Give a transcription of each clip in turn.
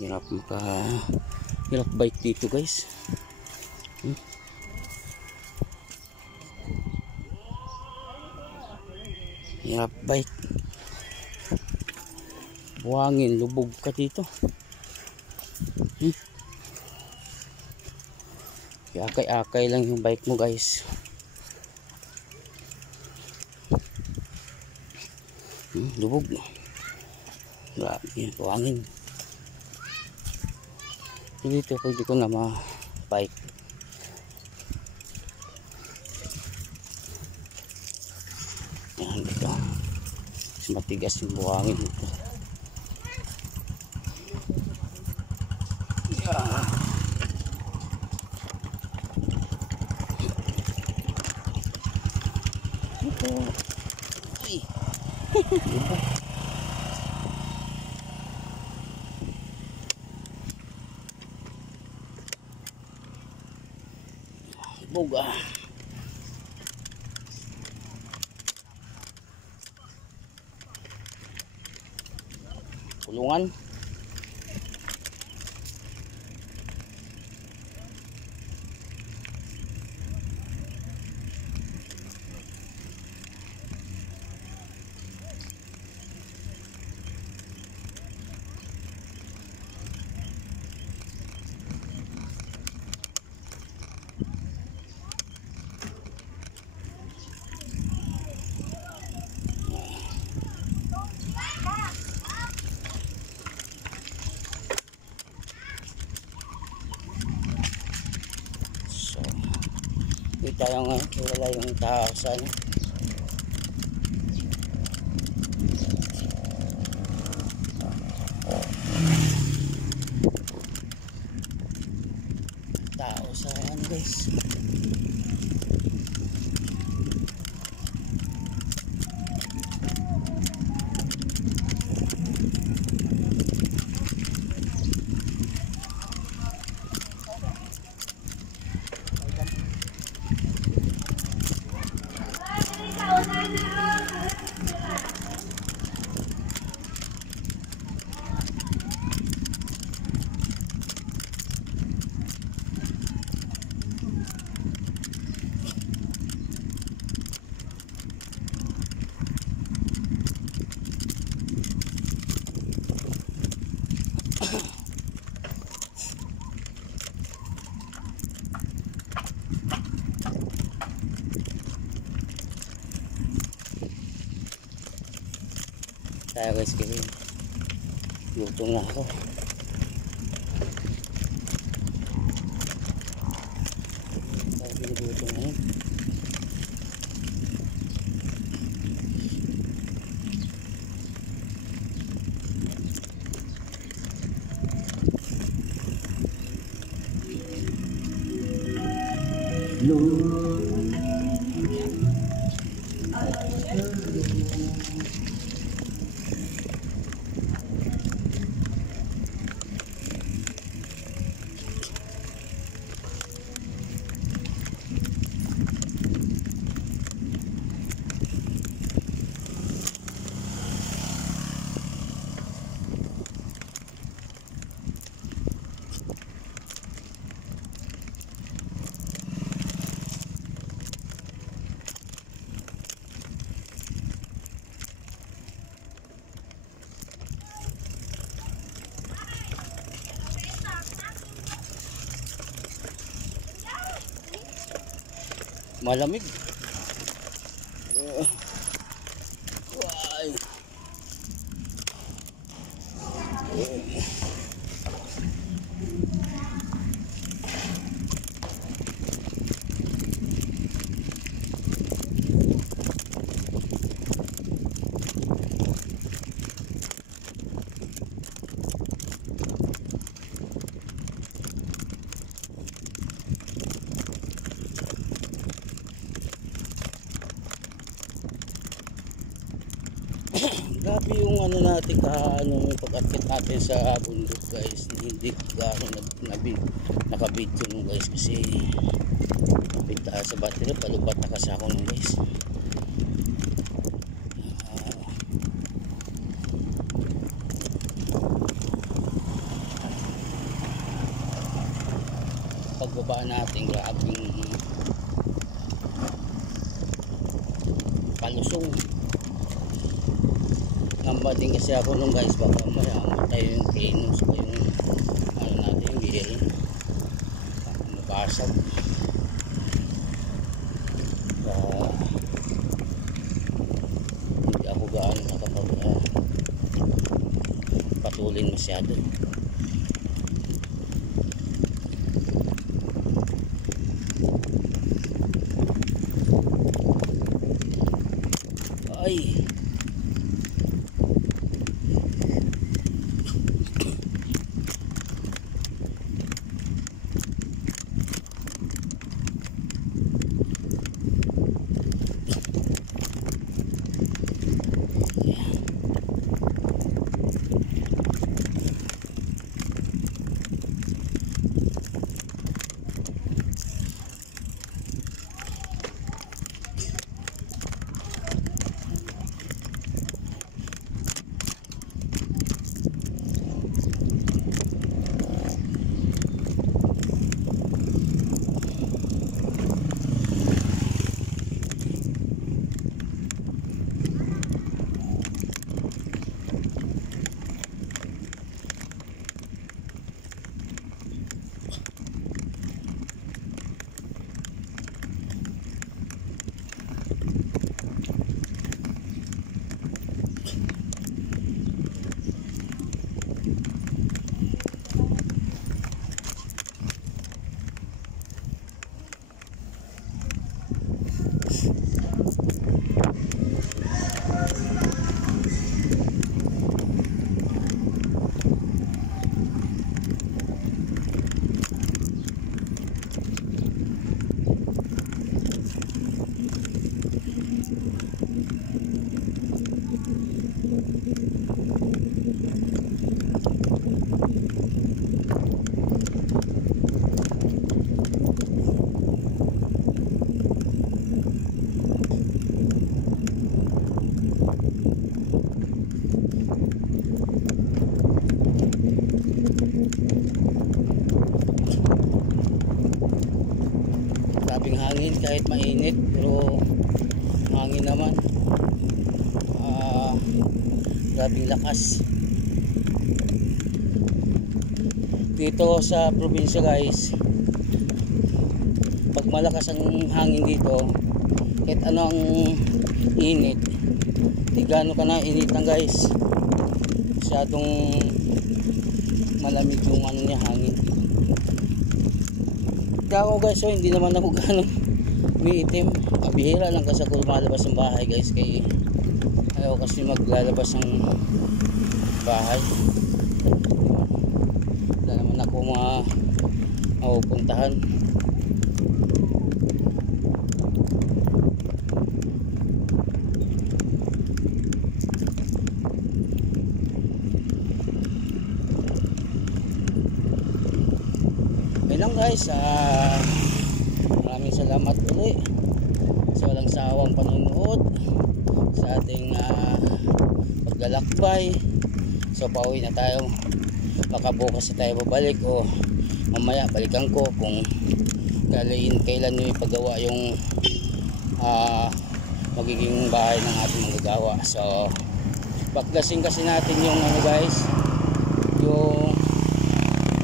Hirap hirap bike dito guys. Hirap bike. Buhangin, lubog ka dito. Akay-akay lang yung bike mo guys. Lubog. Grabe, buhangin. Dito pwede ko na ma-bike. Yan dito. Matigas yung buhangin dito. Yan. Ito. Ay. Boga. Kulungan. Hindi tayo nga wala yung taasan. Taasan guys. Tayo guys kasi gutom na ako. Tayo gutom na yun. Malamig. Why? Grabe yung ano natin yung pag-akit natin sa bundok guys. Hindi gano'n nakabidyo nung guys kasi napita sa battery, palubat na kasi ako nung guys. baba natin, grabing palusong. Ngamba din kasi ako nung guys, baka matay yung pinos o yung ano natin, yung bearing nabasag. Hindi ako gaano nakapag patulin masyado. Ay, grabing hangin kahit mainit, pero hangin naman, grabing lakas dito sa probinsya guys. Pag malakas ang hangin dito, kahit ano ang init, di gaano ka na initan guys, masyadong malamig yung ano niya, hangin. Ako guys, so hindi naman ako gano'ng umiitim. Bihira lang kasi ako lumalabas ng bahay guys, kaya ayaw kasi maglalabas ng bahay. Wala naman ako mapupuntahan. Lang guys, maraming salamat ulit sa walang sawang panonood sa ating paglalakbay. So pauwi na tayo, baka bukas na tayo babalik o mamaya balikan ko kung kailan nyo ipagawa yung magiging bahay ng ating magagawa. So paglasing kasi natin yung ano guys, yung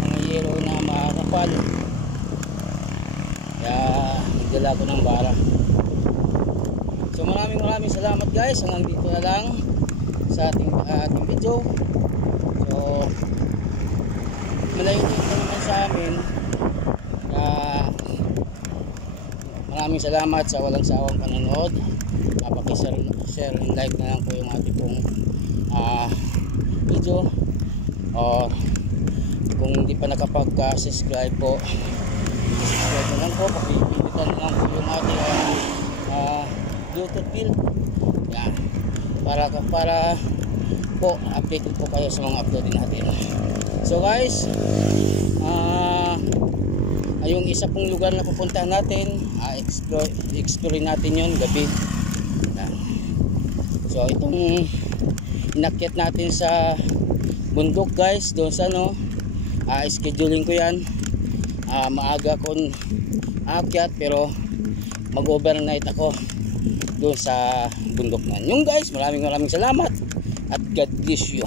mga yero na makakapal, kaya nagdala ko ng bara. So maraming salamat guys, hanggang dito na lang sa ating video. So malayo dito naman sa amin, maraming salamat sa walang sawang panonood. Pakishare and like na lang po yung ating pong video, o kung hindi pa nakapag-subscribe po, subscribe na lang po, pakipilitan na lang po yung ating Bluetooth bill, yan, para po updated po kayo sa mga upload natin. So guys, yung isa pong lugar na pupuntahan natin, explore natin yon gabi. Yan. So itong inakyat natin sa bundok guys, doon sa scheduling ko yan maaga kong aakyat, pero mag-overnight ako doon sa bundok na yun guys. Maraming salamat at God bless you.